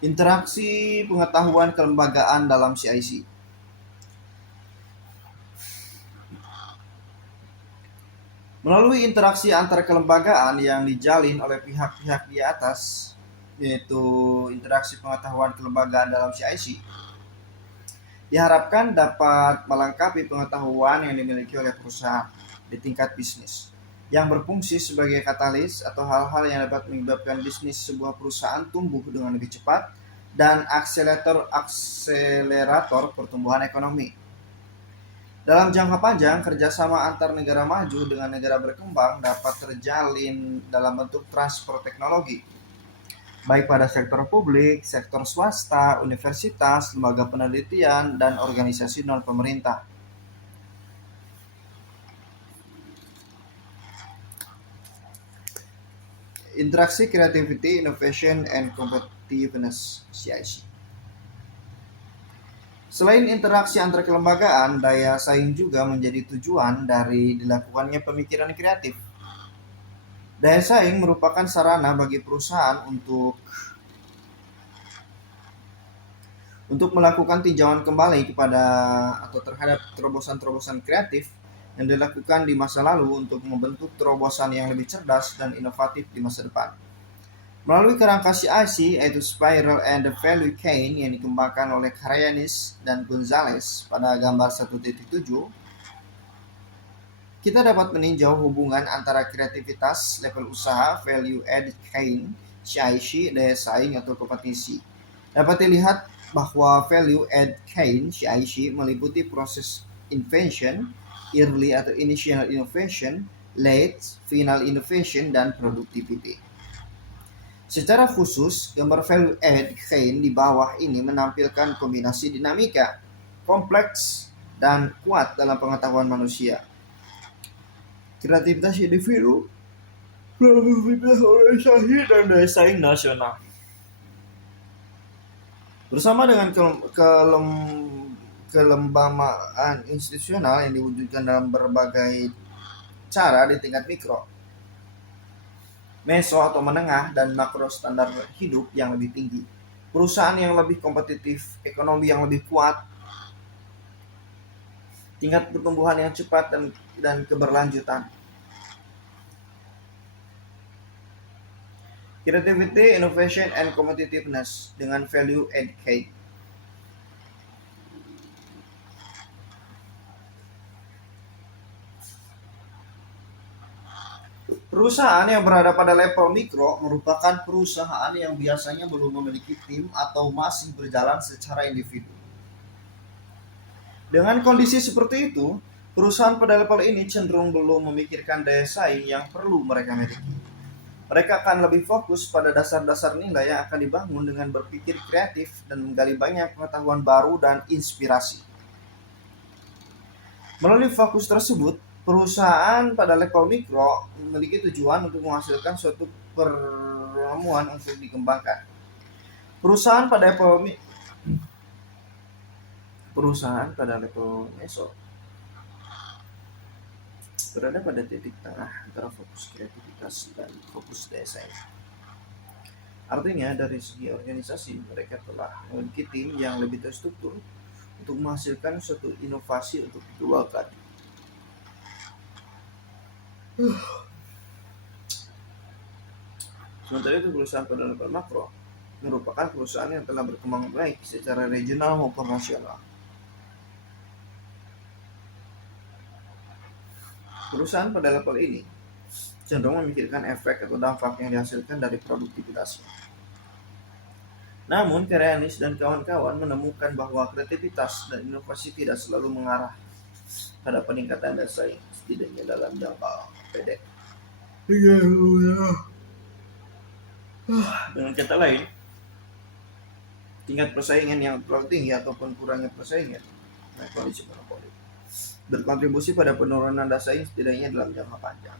Interaksi pengetahuan kelembagaan dalam CIC. Melalui interaksi antar kelembagaan yang dijalin oleh pihak-pihak di atas, yaitu interaksi pengetahuan kelembagaan dalam CIC, diharapkan dapat melengkapi pengetahuan yang dimiliki oleh perusahaan di tingkat bisnis, yang berfungsi sebagai katalis atau hal-hal yang dapat menyebabkan bisnis sebuah perusahaan tumbuh dengan lebih cepat dan akselerator pertumbuhan ekonomi. Dalam jangka panjang, kerjasama antar negara maju dengan negara berkembang dapat terjalin dalam bentuk transfer teknologi, baik pada sektor publik, sektor swasta, universitas, lembaga penelitian, dan organisasi non-pemerintah. Interaksi Creativity, Innovation, and Competitiveness (CIC). Selain interaksi antar kelembagaan, daya saing juga menjadi tujuan dari dilakukannya pemikiran kreatif. Daya saing merupakan sarana bagi perusahaan untuk melakukan tinjauan kembali kepada atau terhadap terobosan-terobosan kreatif yang dilakukan di masa lalu untuk membentuk terobosan yang lebih cerdas dan inovatif di masa depan. Melalui kerangka CIC, yaitu Spiral and the Value Chain yang dikembangkan oleh Karyanis dan Gonzalez pada gambar 1.7, kita dapat meninjau hubungan antara kreativitas, level usaha, value add chain, CIC, daya saing atau kompetisi. Dapat dilihat bahwa value add chain CIC meliputi proses invention, early atau initial innovation, late, final innovation, dan productivity. Secara khusus, gambar value add chain di bawah ini menampilkan kombinasi dinamika, kompleks, dan kuat dalam pengetahuan manusia. Kreativitas individu, produktivitas organisasi, dan daya saing nasional. Bersama dengan kelembagaan institusional yang diwujudkan dalam berbagai cara di tingkat mikro, meso atau menengah, dan makro standar hidup yang lebih tinggi, perusahaan yang lebih kompetitif, ekonomi yang lebih kuat, tingkat pertumbuhan yang cepat dan keberlanjutan. Creativity, Innovation, and Competitiveness dengan Value Add Chain. Perusahaan yang berada pada level mikro merupakan perusahaan yang biasanya belum memiliki tim atau masih berjalan secara individu. Dengan kondisi seperti itu, perusahaan pada level ini cenderung belum memikirkan daya saing yang perlu mereka miliki. Mereka akan lebih fokus pada dasar-dasar nilai yang akan dibangun dengan berpikir kreatif dan menggali banyak pengetahuan baru dan inspirasi. Melalui fokus tersebut, perusahaan pada level mikro memiliki tujuan untuk menghasilkan suatu pertemuan untuk dikembangkan. Perusahaan pada level meso berada pada titik tengah antara fokus kreativitas dan fokus daya saing. Artinya, dari segi organisasi, mereka telah memiliki tim yang lebih terstruktur untuk menghasilkan suatu inovasi untuk dikeluarkan. Sementara itu, perusahaan pada level makro merupakan perusahaan yang telah berkembang baik secara regional maupun nasional. Perusahaan pada level ini cenderung memikirkan efek atau dampak yang dihasilkan dari produktivitasnya. Namun, Karyanis dan kawan-kawan menemukan bahwa kreativitas dan inovasi tidak selalu mengarah pada peningkatan daya saing, setidaknya dalam jangka pendek. Dengan kata lain, tingkat persaingan yang terlalu tinggi ataupun kurangnya persaingan, kondisi monopoli, berkontribusi pada penurunan daya saing setidaknya dalam jangka panjang.